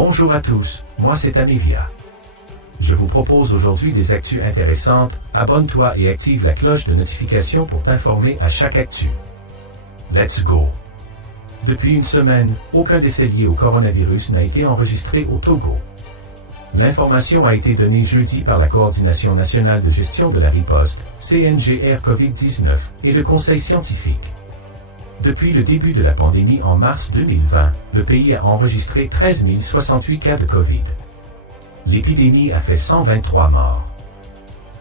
Bonjour à tous, moi c'est Amevia. Je vous propose aujourd'hui des actus intéressantes, abonne-toi et active la cloche de notification pour t'informer à chaque actu. Let's go! Depuis une semaine, aucun décès lié au coronavirus n'a été enregistré au Togo. L'information a été donnée jeudi par la Coordination nationale de gestion de la riposte, CNGR COVID-19, et le Conseil scientifique. Depuis le début de la pandémie en mars 2020, le pays a enregistré 13 068 cas de Covid. L'épidémie a fait 123 morts.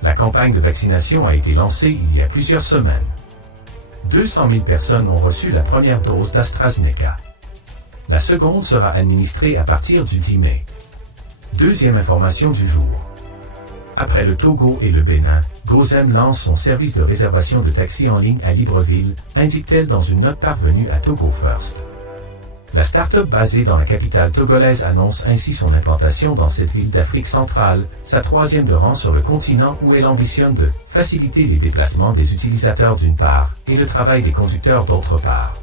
La campagne de vaccination a été lancée il y a plusieurs semaines. 200 000 personnes ont reçu la première dose d'AstraZeneca. La seconde sera administrée à partir du 10 mai. Deuxième information du jour. Après le Togo et le Bénin, Gozem lance son service de réservation de taxi en ligne à Libreville, indique-t-elle dans une note parvenue à Togo First. La start-up basée dans la capitale togolaise annonce ainsi son implantation dans cette ville d'Afrique centrale, sa troisième de rang sur le continent où elle ambitionne de faciliter les déplacements des utilisateurs d'une part, et le travail des conducteurs d'autre part.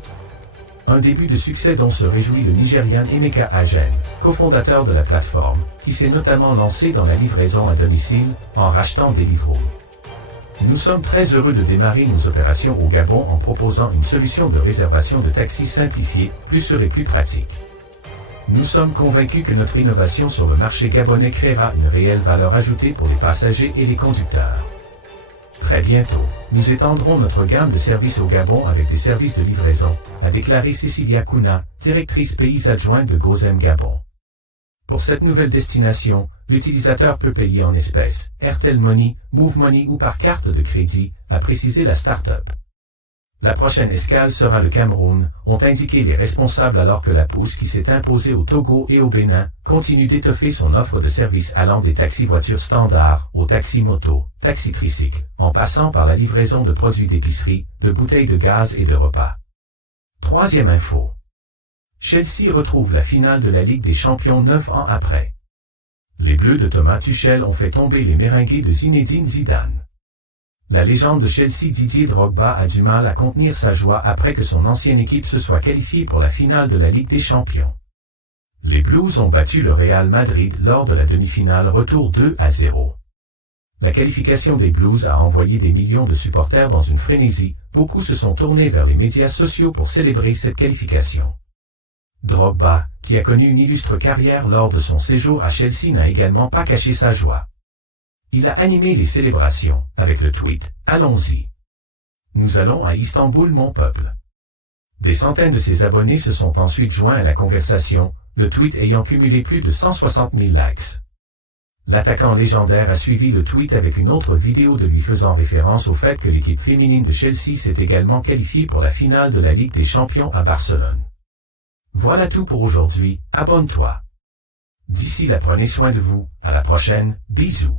Un début de succès dont se réjouit le Nigérian Emeka Ajen, cofondateur de la plateforme, qui s'est notamment lancé dans la livraison à domicile, en rachetant Deliveroo. Nous sommes très heureux de démarrer nos opérations au Gabon en proposant une solution de réservation de taxi simplifiée, plus sûre et plus pratique. Nous sommes convaincus que notre innovation sur le marché gabonais créera une réelle valeur ajoutée pour les passagers et les conducteurs. Très bientôt, nous étendrons notre gamme de services au Gabon avec des services de livraison, a déclaré Cecilia Kuna, directrice pays adjointe de Gozem Gabon. Pour cette nouvelle destination, l'utilisateur peut payer en espèces, Airtel Money, Move Money ou par carte de crédit, a précisé la start-up. La prochaine escale sera le Cameroun, ont indiqué les responsables alors que la pousse qui s'est imposée au Togo et au Bénin, continue d'étoffer son offre de services allant des taxis-voitures standards, aux taxis-motos, taxis-tricycles, en passant par la livraison de produits d'épicerie, de bouteilles de gaz et de repas. Troisième info. Chelsea retrouve la finale de la Ligue des Champions 9 ans après. Les Bleus de Thomas Tuchel ont fait tomber les Merengues de Zinedine Zidane. La légende de Chelsea Didier Drogba a du mal à contenir sa joie après que son ancienne équipe se soit qualifiée pour la finale de la Ligue des Champions. Les Blues ont battu le Real Madrid lors de la demi-finale retour 2-0. La qualification des Blues a envoyé des millions de supporters dans une frénésie, beaucoup se sont tournés vers les médias sociaux pour célébrer cette qualification. Drogba, qui a connu une illustre carrière lors de son séjour à Chelsea, n'a également pas caché sa joie. Il a animé les célébrations, avec le tweet « Allons-y. Nous allons à Istanbul mon peuple ». Des centaines de ses abonnés se sont ensuite joints à la conversation, le tweet ayant cumulé plus de 160 000 likes. L'attaquant légendaire a suivi le tweet avec une autre vidéo de lui faisant référence au fait que l'équipe féminine de Chelsea s'est également qualifiée pour la finale de la Ligue des Champions à Barcelone. Voilà tout pour aujourd'hui, abonne-toi. D'ici là prenez soin de vous, à la prochaine, bisous.